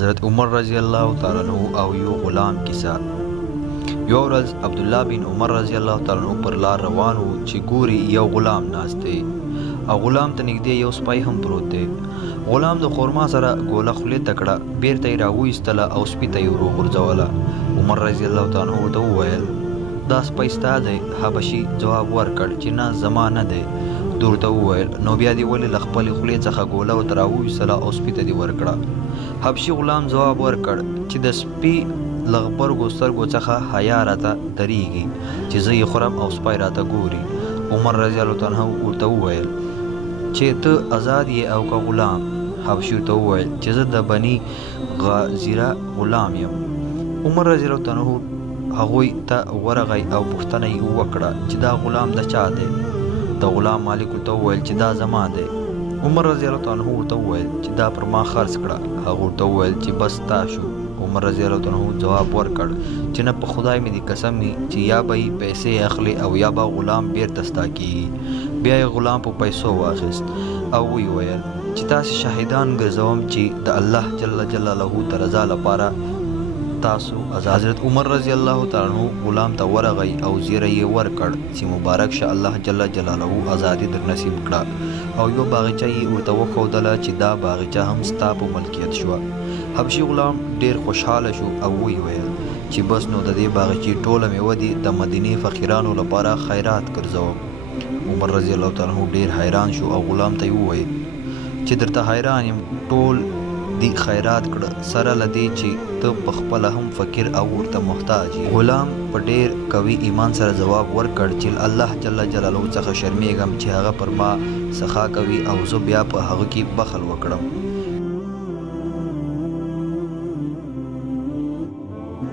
حضرت عمر رضی الله تعالی عنہ او یو غلام کیسه. یو ورځ عبدالله بن عمر رضی الله تعالی عنہ پر لار روان و چې ګوري یو غلام ناست دی او غلام ته نږدې یو سپی هم پروت دی. غلام د خورما سره ګوله خولې ته کړه، بیرته یې راوایستله او سپي ته یې وروغورځوله. عمر رضی الله تعالی عنہ ورته وویل دا سپی ستا دی؟ حبشي ځواب ورکړ چې نه زما نه دی. ده ورته وویل نو بیا دې ولې له خپلې خولې څخه ګوله ورته راوایستله او سپي ته دې ورکړه؟ حبشي غلام ځواب ورکړ چې د سپي له غبرګو سترګو څخه حیا راته درېږي چې زه یې خورم او سپی راته ګوري. عمر رضی الله تعالی عنہ ورته وویل چې ته آزاد یې او که غلام؟ حبشي ورته وویل چې زه د بني غزیره غلام یم. عمر رضی الله تعالی عنہ هغوی ته ورغی او پوښتنه یې وکړه چې دا غلام د چا دی؟ د غلام مالک ورته وویل چې دا زما دی. عمر رضی الله تعالی عنہ ورته وویل چې دا پر ما خرڅ کړه. هغه ورته وویل چې بس تا شو. عمر رضی الله تعالی عنہ ځواب ورکړ چې نه په خدای مې دې قسم وي چې یا به یې پیسې اخلي او یا به غلام بیرته ستا کېږي. بیا یې غلام په پیسو واخیست او ویې ویل چې تاسې شاهدان ګرځوم چې د الله جل جلاله د رضا لپاره تاسو آزاد. حضرت عمر رضی الله تعالی عنہ غلام ته ورغی او زیره یې ورکړ چې مبارک شه الله جل جلاله ازادي در نصیب کړه او یو باغچه یې ورته وښودله چې دا باغچه هم ستا په ملکیت شوه. حبشي غلام ډیر خوشحاله شو او ویې ویل چې بس نو د دې باغچې ټوله میوه دي د مدینې فقیرانو لپاره خیرات ګرځوم. عمر رضی الله تعالی عنہ ډیر حیران شو او غلام ته یې وویل چې درته حیران یم، ټول دی خیرات کړه سره له دې چې ته په خپله هم فقیر او ورته محتاج یې. غلام په ډیر قوي ایمان سره ځواب ورکړ چې الله جل جلاله څخه شرمیږم چې هغه پر ما سخا کوي او زه بیا په هغه کې بخل وکړم.